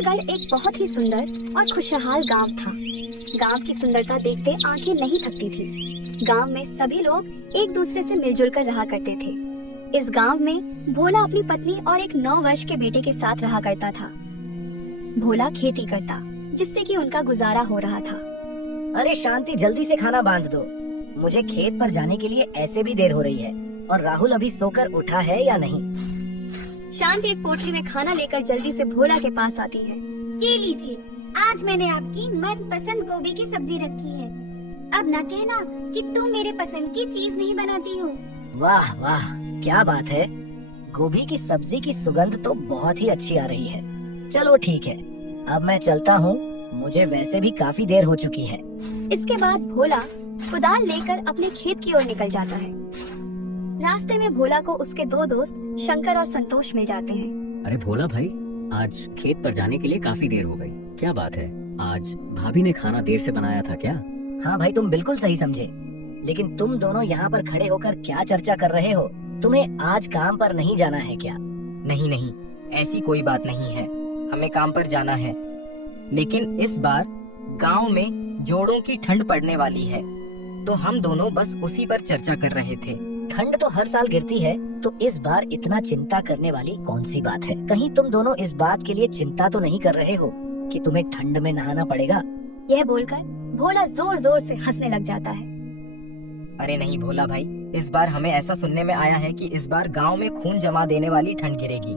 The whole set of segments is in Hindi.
सुंदरगढ़ एक बहुत ही सुंदर और खुशहाल गांव था। गांव की सुंदरता देखते आंखें नहीं थकती थी। गांव में सभी लोग एक दूसरे से मिलजुल कर रहा करते थे। इस गांव में भोला अपनी पत्नी और एक 9 वर्ष के बेटे के साथ रहा करता था। भोला खेती करता, जिससे कि उनका गुजारा हो रहा था। अरे शांति, जल्दी से खाना बांध दो। मुझे खेत पर जाने के लिए ऐसे भी देर हो रही है। और राहुल अभी सोकर उठा है या नहीं? शांति एक पोटली में खाना लेकर जल्दी से भोला के पास आती है। ये लीजिए, आज मैंने आपकी मनपसंद गोभी की सब्जी रखी है। अब न कहना कि तुम मेरे पसंद की चीज नहीं बनाती हो। वाह वाह, क्या बात है। गोभी की सब्जी की सुगंध तो बहुत ही अच्छी आ रही है। चलो ठीक है, अब मैं चलता हूँ। मुझे वैसे भी काफी देर हो चुकी है। इसके बाद भोला कुदाल लेकर अपने खेत की ओर निकल जाता है। रास्ते में भोला को उसके 2 दोस्त शंकर और संतोष मिल जाते हैं। अरे भोला भाई, आज खेत पर जाने के लिए काफी देर हो गई। क्या बात है, आज भाभी ने खाना देर से बनाया था क्या? हाँ भाई, तुम बिल्कुल सही समझे। लेकिन तुम दोनों यहाँ पर खड़े होकर क्या चर्चा कर रहे हो? तुम्हें आज काम पर नहीं जाना है क्या? नहीं नहीं, ऐसी कोई बात नहीं है। हमें काम पर जाना है, लेकिन इस बार गांव में जोड़ों की ठंड पड़ने वाली है, तो हम दोनों बस उसी पर चर्चा कर रहे थे। ठंड तो हर साल गिरती है, तो इस बार इतना चिंता करने वाली कौन सी बात है? कहीं तुम दोनों इस बात के लिए चिंता तो नहीं कर रहे हो कि तुम्हें ठंड में नहाना पड़ेगा? यह बोलकर भोला जोर जोर से हंसने लग जाता है। अरे नहीं भोला भाई, इस बार हमें ऐसा सुनने में आया है कि इस बार गांव में खून जमा देने वाली ठंड गिरेगी।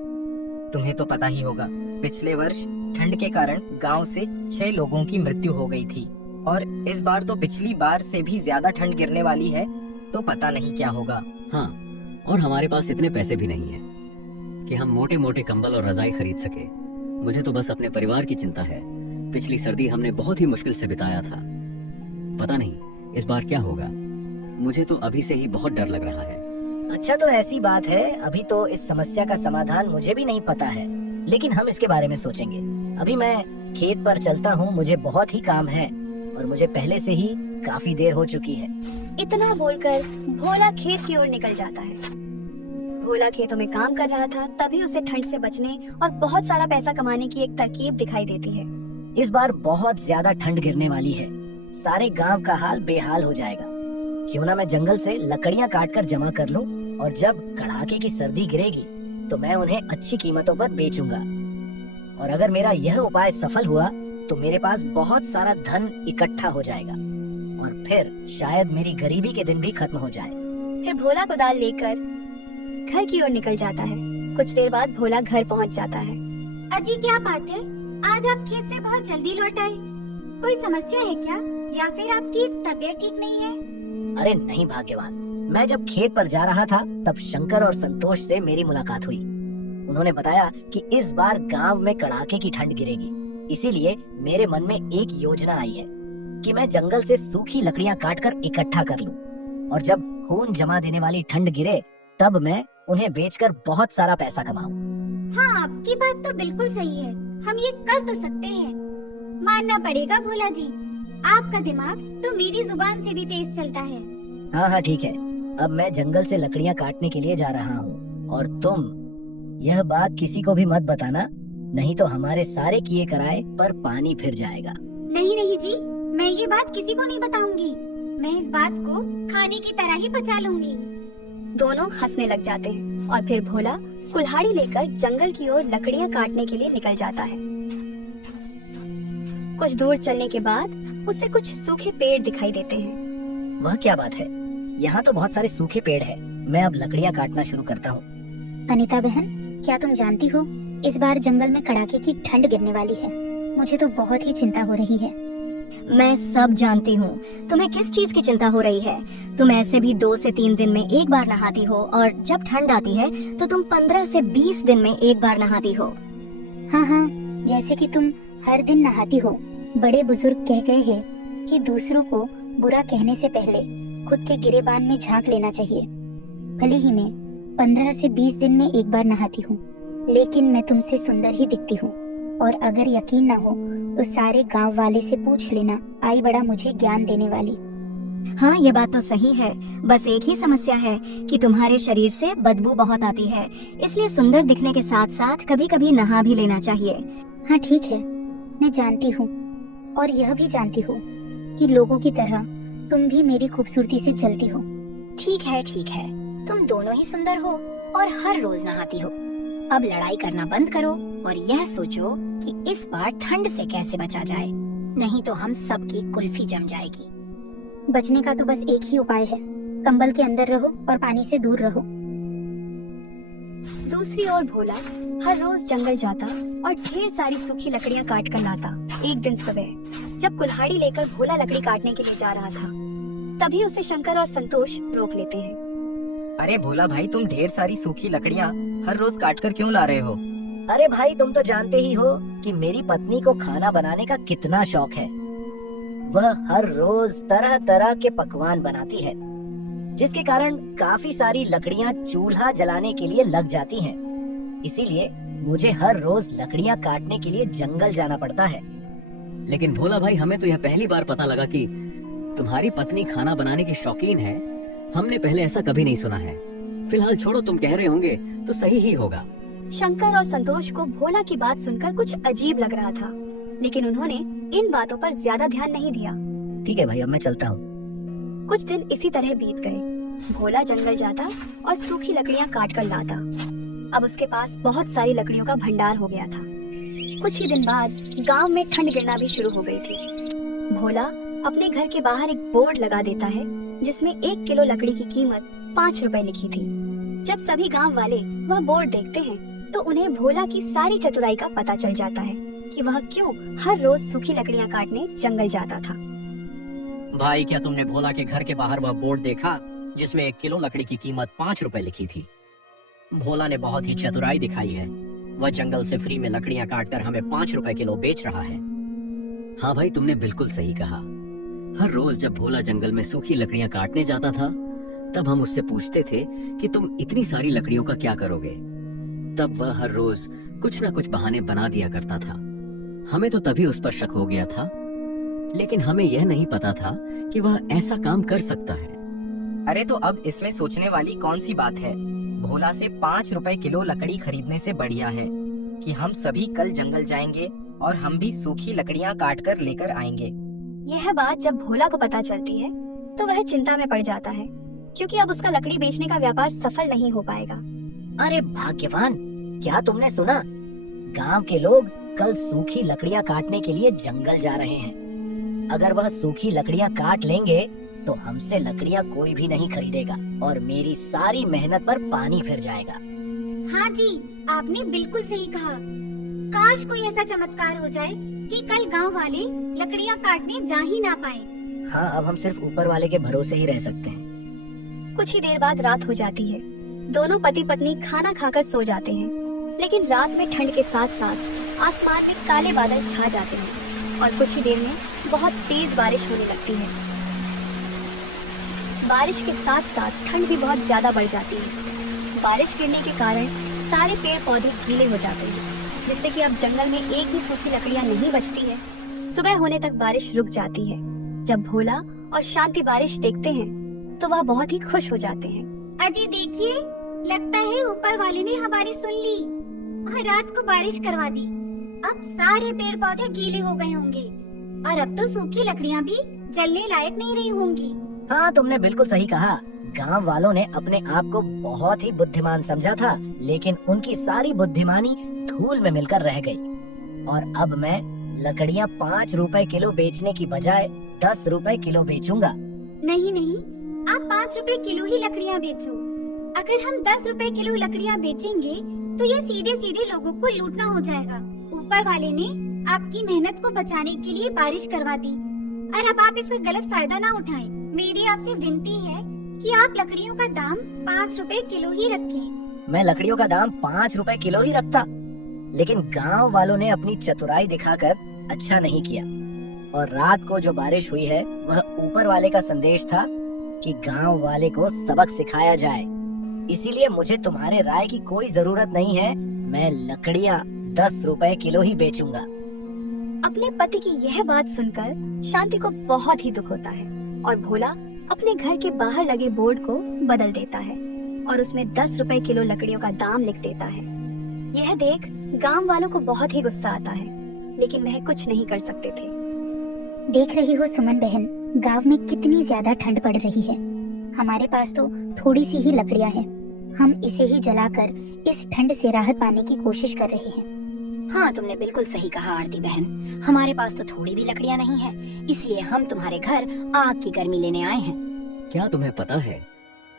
तुम्हें तो पता ही होगा, पिछले वर्ष ठंड के कारण गांव से 6 लोगों की मृत्यु हो गई थी, और इस बार तो पिछली बार से भी ज्यादा ठंड गिरने वाली है, तो पता नहीं क्या होगा। हाँ, और हमारे पास इतने पैसे भी नहीं है कि हम मोटे मोटे कंबल और रजाई खरीद सके। मुझे तो बस अपने परिवार की चिंता है। पिछली सर्दी हमने बहुत ही मुश्किल से बिताया था। पता नहीं इस बार क्या होगा। मुझे तो अभी से ही बहुत डर लग रहा है। अच्छा, तो ऐसी बात है। अभी तो इस समस्या का समाधान मुझे भी नहीं पता है, लेकिन हम इसके बारे में सोचेंगे। अभी मैं खेत पर चलता हूँ, मुझे बहुत ही काम है और मुझे पहले से ही काफी देर हो चुकी है। इतना बोलकर भोला खेत की ओर निकल जाता है। भोला खेतों में काम कर रहा था, तभी उसे ठंड से बचने और बहुत सारा पैसा कमाने की एक तरकीब दिखाई देती है। इस बार बहुत ज्यादा ठंड गिरने वाली है। सारे गांव का हाल बेहाल हो जाएगा। क्यों ना मैं जंगल से लकड़ियां काटकर जमा कर लूं, और जब कड़ाके की सर्दी गिरेगी तो मैं उन्हें अच्छी कीमतों पर बेचूंगा। और अगर मेरा यह उपाय सफल हुआ तो मेरे पास बहुत सारा धन इकट्ठा हो जाएगा, और फिर शायद मेरी गरीबी के दिन भी खत्म हो जाए। फिर भोला कुदाल लेकर घर की ओर निकल जाता है। कुछ देर बाद भोला घर पहुंच जाता है। अजी, क्या बात है, आज आप खेत से बहुत जल्दी लौट आए। कोई समस्या है क्या, या फिर आपकी तबीयत ठीक नहीं है? अरे नहीं भाग्यवान, मैं जब खेत पर जा रहा था तब शंकर और संतोष से मेरी मुलाकात हुई। उन्होंने बताया कि इस बार गांव में कड़ाके की ठंड गिरेगी, इसीलिए मेरे मन में एक योजना आई है कि मैं जंगल से सूखी लकड़ियां काटकर इकट्ठा कर लूं, और जब खून जमा देने वाली ठंड गिरे तब मैं उन्हें बेचकर बहुत सारा पैसा कमाऊं। हाँ, आपकी बात तो बिल्कुल सही है। हम ये कर तो सकते हैं। मानना पड़ेगा भोला जी, आपका दिमाग तो मेरी जुबान से भी तेज चलता है। हाँ हाँ ठीक है, अब मैं जंगल से लकड़ियां काटने के लिए जा रहा हूँ, और तुम यह बात किसी को भी मत बताना, नहीं तो हमारे सारे किए कराए पर पानी फिर जाएगा। नहीं नहीं जी, मैं ये बात किसी को नहीं बताऊंगी। मैं इस बात को खाने की तरह ही पचा लूंगी। दोनों हंसने लग जाते हैं और फिर भोला कुल्हाड़ी लेकर जंगल की ओर लकड़ियां काटने के लिए निकल जाता है। कुछ दूर चलने के बाद उसे कुछ सूखे पेड़ दिखाई देते हैं। वह क्या बात है, यहाँ तो बहुत सारे सूखे पेड़ हैं। मैं अब लकड़ियाँ काटना शुरू करता हूँ। अनीता बहन, क्या तुम जानती हो, इस बार जंगल में कड़ाके की ठंड गिरने वाली है। मुझे तो बहुत ही चिंता हो रही है। मैं सब जानती हूँ। तुम्हें किस चीज की चिंता हो रही है? तुम ऐसे भी 2 से 3 दिन में एक बार नहाती हो, और जब ठंड आती है तो तुम 15 से 20 दिन में एक बार नहाती हो। हाँ हाँ, जैसे कि तुम हर दिन नहाती हो। बड़े बुजुर्ग कह गए हैं कि दूसरों को बुरा कहने से पहले खुद के गिरेबान में झांक लेना चाहिए। भले ही मैं 15 से 20 दिन में एक बार नहाती हूँ, लेकिन मैं तुमसे सुंदर ही दिखती हूँ। और अगर यकीन न हो तो सारे गांव वाले से पूछ लेना, आई बड़ा मुझे ज्ञान देने वाली। हाँ, ये बात तो सही है। बस एक ही समस्या है कि तुम्हारे शरीर से बदबू बहुत आती है, इसलिए सुंदर दिखने के साथ साथ कभी कभी नहा भी लेना चाहिए। हाँ ठीक है, मैं जानती हूँ और यह भी जानती हूँ कि लोगों की तरह तुम भी मेरी खूबसूरती से जलती हो। ठीक है, तुम दोनों ही सुंदर हो और हर रोज नहाती हो। अब लड़ाई करना बंद करो और यह सोचो कि इस बार ठंड से कैसे बचा जाए, नहीं तो हम सबकी कुल्फी जम जाएगी। बचने का तो बस एक ही उपाय है, कंबल के अंदर रहो और पानी से दूर रहो। दूसरी ओर भोला हर रोज जंगल जाता और ढेर सारी सूखी लकड़ियां काट कर लाता। एक दिन सुबह जब कुल्हाड़ी लेकर भोला लकड़ी काटने के लिए जा रहा था, तभी उसे शंकर और संतोष रोक लेते हैं। अरे भोला भाई, तुम ढेर सारी सूखी लकड़ियाँ हर रोज काट कर क्यों ला रहे हो? अरे भाई, तुम तो जानते ही हो कि मेरी पत्नी को खाना बनाने का कितना शौक है। वह हर रोज तरह तरह के पकवान बनाती है, जिसके कारण काफी सारी लकड़ियाँ चूल्हा जलाने के लिए लग जाती हैं। इसीलिए मुझे हर रोज लकड़ियाँ काटने के लिए जंगल जाना पड़ता है। लेकिन भोला भाई, हमें तो यह पहली बार पता लगा कि तुम्हारी पत्नी खाना बनाने की शौकीन है। हमने पहले ऐसा कभी नहीं सुना है। फिलहाल छोड़ो, तुम कह रहे होंगे तो सही ही होगा। शंकर और संतोष को भोला की बात सुनकर कुछ अजीब लग रहा था, लेकिन उन्होंने इन बातों पर ज्यादा ध्यान नहीं दिया। ठीक है भाई, अब मैं चलता हूँ। कुछ दिन इसी तरह बीत गए। भोला जंगल जाता और सूखी लकड़ियां काट कर लाता। अब उसके पास बहुत सारी लकड़ियों का भंडार हो गया था। कुछ ही दिन बाद गांव में ठंड गिरना भी शुरू हो गई थी। भोला अपने घर के बाहर एक बोर्ड लगा देता है, जिसमें 1 किलो लकड़ी की कीमत 5 रुपए लिखी थी। जब सभी गांव वाले वह बोर्ड देखते हैं, तो उन्हें भोला की सारी चतुराई का पता चल जाता है कि वह क्यों हर रोज सूखी लकड़ियां काटने जंगल जाता था। भाई, क्या तुमने भोला के घर के बाहर वह बोर्ड देखा जिसमें 1 किलो लकड़ी की कीमत 5 रुपए लिखी थी? भोला ने बहुत ही चतुराई दिखाई है। वह जंगल से फ्री में लकड़ियां काटकर हमें 5 रुपए किलो बेच रहा है। हाँ भाई, तुमने बिल्कुल सही कहा। हर रोज जब भोला जंगल में सूखी लकड़ियां काटने जाता था, तब हम उससे पूछते थे कि तुम इतनी सारी लकड़ियों का क्या करोगे। तब वह हर रोज कुछ न कुछ बहाने बना दिया करता था। हमें तो तभी उस पर शक हो गया था, लेकिन हमें यह नहीं पता था कि वह ऐसा काम कर सकता है। अरे तो अब इसमें सोचने वाली कौन सी बात है? भोला से 5 रुपए किलो लकड़ी खरीदने से बढ़िया है कि हम सभी कल जंगल जाएंगे और हम भी सूखी लकड़ियाँ काट कर लेकर आएंगे। यह बात जब भोला को पता चलती है, तो वह चिंता में पड़ जाता है, क्योंकि अब उसका लकड़ी बेचने का व्यापार सफल नहीं हो पाएगा। अरे भाग्यवान, क्या तुमने सुना? गांव के लोग कल सूखी लकड़ियां काटने के लिए जंगल जा रहे हैं। अगर वह सूखी लकड़ियां काट लेंगे तो हमसे लकड़ियां कोई भी नहीं खरीदेगा और मेरी सारी मेहनत पर पानी फिर जाएगा। हाँ जी, आपने बिल्कुल सही कहा। काश कोई ऐसा चमत्कार हो जाए कि कल गांव वाले लकड़ियां काटने जा ही ना पाए। हाँ, अब हम सिर्फ ऊपर वाले के भरोसे ही रह सकते हैं। कुछ ही देर बाद रात हो जाती है। दोनों पति पत्नी खाना खाकर सो जाते हैं, लेकिन रात में ठंड के साथ साथ आसमान में काले बादल छा जाते हैं और कुछ ही देर में बहुत तेज बारिश होने लगती है। बारिश के साथ साथ ठंड भी बहुत ज्यादा बढ़ जाती है। बारिश गिरने के कारण सारे पेड़ पौधे गीले हो जाते हैं, जिससे कि अब जंगल में एक भी सूखी लकड़ियां नहीं बचती है। सुबह होने तक बारिश रुक जाती है। जब भोला और शांति बारिश देखते हैं, तो वह बहुत ही खुश हो जाते हैं। अजी देखिए, लगता है ऊपर वाले ने हमारी सुन ली और रात को बारिश करवा दी। अब सारे पेड़ पौधे गीले हो गए होंगे और अब तो सूखी लकड़ियां भी जलने लायक नहीं रही होंगी। हाँ, तुमने बिल्कुल सही कहा। गांव वालों ने अपने आप को बहुत ही बुद्धिमान समझा था, लेकिन उनकी सारी बुद्धिमानी धूल में मिलकर रह गई। और अब मैं लकड़ियाँ 5 रुपए किलो बेचने की बजाय 10 रुपए किलो बेचूंगा। नहीं नहीं, आप 5 रुपए किलो ही लकड़ियाँ बेचो। अगर हम 10 रुपए किलो लकड़ियाँ बेचेंगे तो ये सीधे सीधे लोगों को लूटना हो जाएगा। ऊपर वाले ने आपकी मेहनत को बचाने के लिए बारिश करवा दी और अब आप इसका गलत फायदा ना उठाएं। मेरी आपसे विनती है कि आप लकड़ियों का दाम 5 रुपए किलो ही रखें। मैं लकड़ियों का दाम 5 रुपए किलो ही रखता, लेकिन गांव वालों ने अपनी चतुराई दिखाकर अच्छा नहीं किया। और रात को जो बारिश हुई है, वह ऊपर वाले का संदेश था कि गांव वाले को सबक सिखाया जाए। इसीलिए मुझे तुम्हारे राय की कोई जरूरत नहीं है। मैं लकड़ियाँ 10 रुपए किलो ही बेचूंगा। अपने पति की यह बात सुनकर शांति को बहुत ही दुख होता है और भोला अपने घर के बाहर लगे बोर्ड को बदल देता है और उसमें 10 रुपए किलो लकड़ियों का दाम लिख देता है। यह देख गांव वालों को बहुत ही गुस्सा आता है लेकिन वह कुछ नहीं कर सकते थे। देख रही हो सुमन बहन, गांव में कितनी ज्यादा ठंड पड़ रही है। हमारे पास तो थोड़ी सी ही लकड़ियां हैं। हम इसे ही जलाकर इस ठंड से राहत पाने की कोशिश कर रहे हैं। हाँ, तुमने बिल्कुल सही कहा आरती बहन। हमारे पास तो थोड़ी भी लकड़ियां नहीं है, इसलिए हम तुम्हारे घर आग की गर्मी लेने आए हैं। क्या तुम्हें पता है,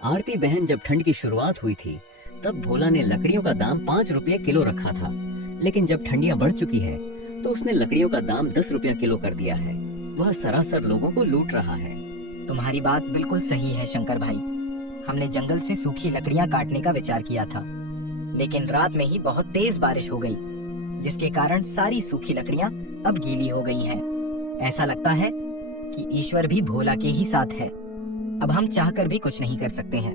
आरती बहन जब ठंड की शुरुआत हुई थी तब भोला ने लकड़ियों का दाम 5 रुपये किलो रखा था, लेकिन जब ठंडियां बढ़ चुकी है तो उसने लकड़ियों का दाम 10 रुपया किलो कर दिया है। वह सरासर लोगों को लूट रहा है। तुम्हारी बात बिल्कुल सही है शंकर भाई। हमने जंगल से सूखी लकड़ियां काटने का विचार किया था, लेकिन रात में ही बहुत तेज बारिश हो गई, जिसके कारण सारी सूखी लकड़ियां अब गीली हो गई हैं। ऐसा लगता है कि ईश्वर भी भोला के ही साथ है। अब हम चाहकर भी कुछ नहीं कर सकते हैं।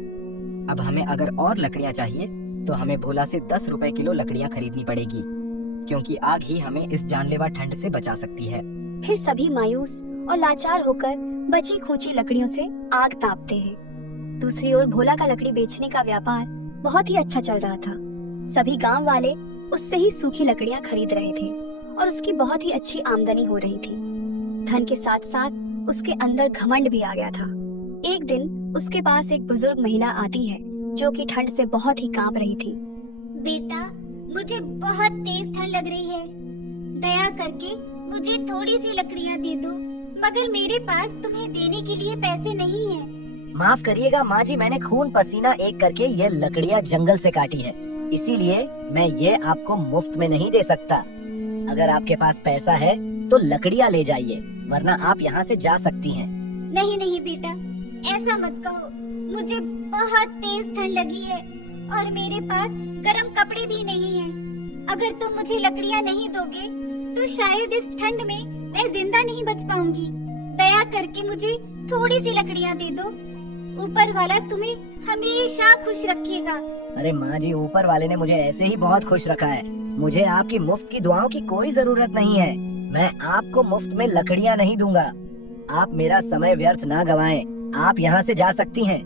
अब हमें अगर और लकड़ियां चाहिए तो हमें भोला से 10 रुपए किलो लकड़ियां खरीदनी पड़ेगी, क्योंकि आग ही हमें इस जानलेवा ठंड से बचा सकती है। फिर सभी मायूस और लाचार होकर बची खूंची लकड़ियों से आग तापते हैं। दूसरी ओर भोला का लकड़ी बेचने का व्यापार बहुत ही अच्छा चल रहा था। सभी गांव वाले उससे ही सूखी लकड़ियां खरीद रहे थे और उसकी बहुत ही अच्छी आमदनी हो रही थी। धन के साथ साथ उसके अंदर घमंड भी आ गया था। एक दिन उसके पास एक बुजुर्ग महिला आती है जो कि ठंड से बहुत ही कांप रही थी। बेटा, मुझे बहुत तेज ठंड लग रही है। दया करके मुझे थोड़ी सी लकड़ियां दे दो, मगर मेरे पास तुम्हें देने के लिए पैसे नहीं है। माफ करिएगा माँ जी, मैंने खून पसीना एक करके ये लकड़ियाँ जंगल से काटी है, इसीलिए मैं ये आपको मुफ्त में नहीं दे सकता। अगर आपके पास पैसा है तो लकड़ियाँ ले जाइए, वरना आप यहाँ से जा सकती हैं। नहीं नहीं बेटा, ऐसा मत कहो। मुझे बहुत तेज ठंड लगी है और मेरे पास गर्म कपड़े भी नहीं हैं। अगर तुम मुझे लकड़ियाँ नहीं दोगे तो शायद इस ठंड में मैं जिंदा नहीं बच पाऊंगी। दया करके मुझे थोड़ी सी लकड़ियाँ दे दो। ऊपर वाला तुम्हें हमेशा खुश रखेगा। अरे माँ जी, ऊपर वाले ने मुझे ऐसे ही बहुत खुश रखा है। मुझे आपकी मुफ्त की दुआओं की कोई जरूरत नहीं है। मैं आपको मुफ्त में लकड़ियाँ नहीं दूंगा। आप मेरा समय व्यर्थ ना गवाएं। आप यहाँ से जा सकती हैं।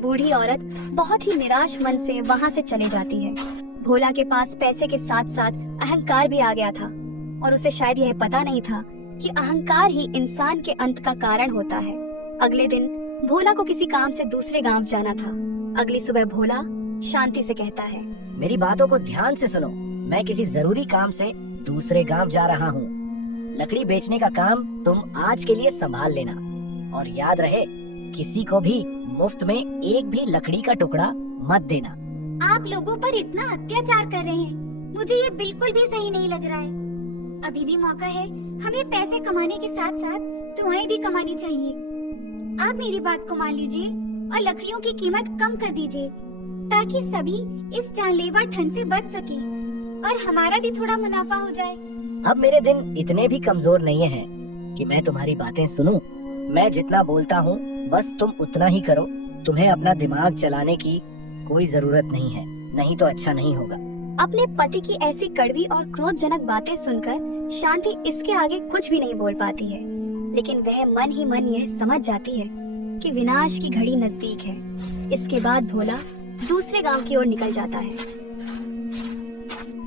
बूढ़ी औरत बहुत ही निराश मन से वहाँ से चली जाती है। भोला के पास पैसे के साथ साथ अहंकार भी आ गया था और उसे शायद यह पता नहीं था कि अहंकार ही इंसान के अंत का कारण होता है। अगले दिन भोला को किसी काम से दूसरे गांव जाना था। अगली सुबह भोला शांति से कहता है, मेरी बातों को ध्यान से सुनो। मैं किसी जरूरी काम से दूसरे गांव जा रहा हूँ। लकड़ी बेचने का काम तुम आज के लिए संभाल लेना, और याद रहे किसी को भी मुफ्त में एक भी लकड़ी का टुकड़ा मत देना। आप लोगों पर इतना अत्याचार कर रहे हैं, मुझे ये बिल्कुल भी सही नहीं लग रहा है। अभी भी मौका है, हमें पैसे कमाने के साथ साथ दुआएं भी कमानी चाहिए। आप मेरी बात को मान लीजिए और लकड़ियों की कीमत कम कर दीजिए, ताकि सभी इस जानलेवा ठंड से बच सके और हमारा भी थोड़ा मुनाफा हो जाए। अब मेरे दिन इतने भी कमजोर नहीं हैं कि मैं तुम्हारी बातें सुनूं। मैं जितना बोलता हूँ बस तुम उतना ही करो। तुम्हें अपना दिमाग चलाने की कोई जरूरत नहीं है, नहीं तो अच्छा नहीं होगा। अपने पति की ऐसी कड़वी और क्रोधजनक बातें सुनकर शांति इसके आगे कुछ भी नहीं बोल पाती है, लेकिन वह मन ही मन यह समझ जाती है कि विनाश की घड़ी नजदीक है। इसके बाद भोला दूसरे गांव की ओर निकल जाता है।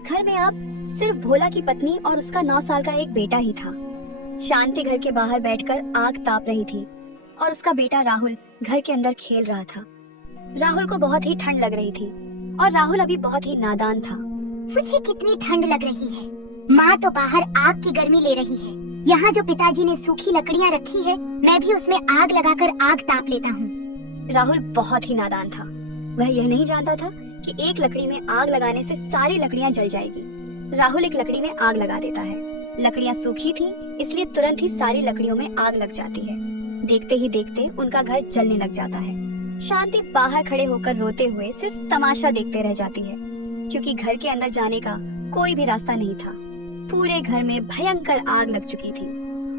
घर में अब सिर्फ भोला की पत्नी और उसका 9 साल का एक बेटा ही था। शांति घर के बाहर बैठकर आग ताप रही थी और उसका बेटा राहुल घर के अंदर खेल रहा था। राहुल को बहुत ही ठंड लग रही थी और राहुल अभी बहुत ही नादान था। मुझे कितनी ठंड लग रही है। माँ तो बाहर आग की गर्मी ले रही है। यहाँ जो पिताजी ने सूखी लकड़ियाँ रखी है, मैं भी उसमें आग लगाकर आग ताप लेता हूँ। राहुल बहुत ही नादान था। वह यह नहीं जानता था कि एक लकड़ी में आग लगाने से सारी लकड़ियाँ जल जाएगी। राहुल एक लकड़ी में आग लगा देता है। लकड़ियाँ सूखी थी, इसलिए तुरंत ही सारी लकड़ियों में आग लग जाती है। देखते ही देखते उनका घर जलने लग जाता है। शांति बाहर खड़े होकर रोते हुए सिर्फ तमाशा देखते रह जाती है, क्योंकि घर के अंदर जाने का कोई भी रास्ता नहीं था। पूरे घर में भयंकर आग लग चुकी थी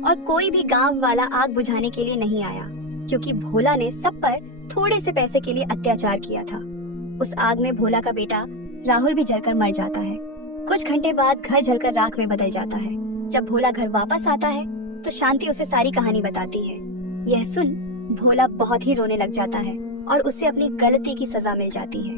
और कोई भी गांव वाला आग बुझाने के लिए नहीं आया, क्योंकि भोला ने सब पर थोड़े से पैसे के लिए अत्याचार किया था। उस आग में भोला का बेटा राहुल भी जलकर मर जाता है। कुछ घंटे बाद घर जलकर राख में बदल जाता है। जब भोला घर वापस आता है तो शांति उसे सारी कहानी बताती है। यह सुन भोला बहुत ही रोने लग जाता है और उसे अपनी गलती की सजा मिल जाती है।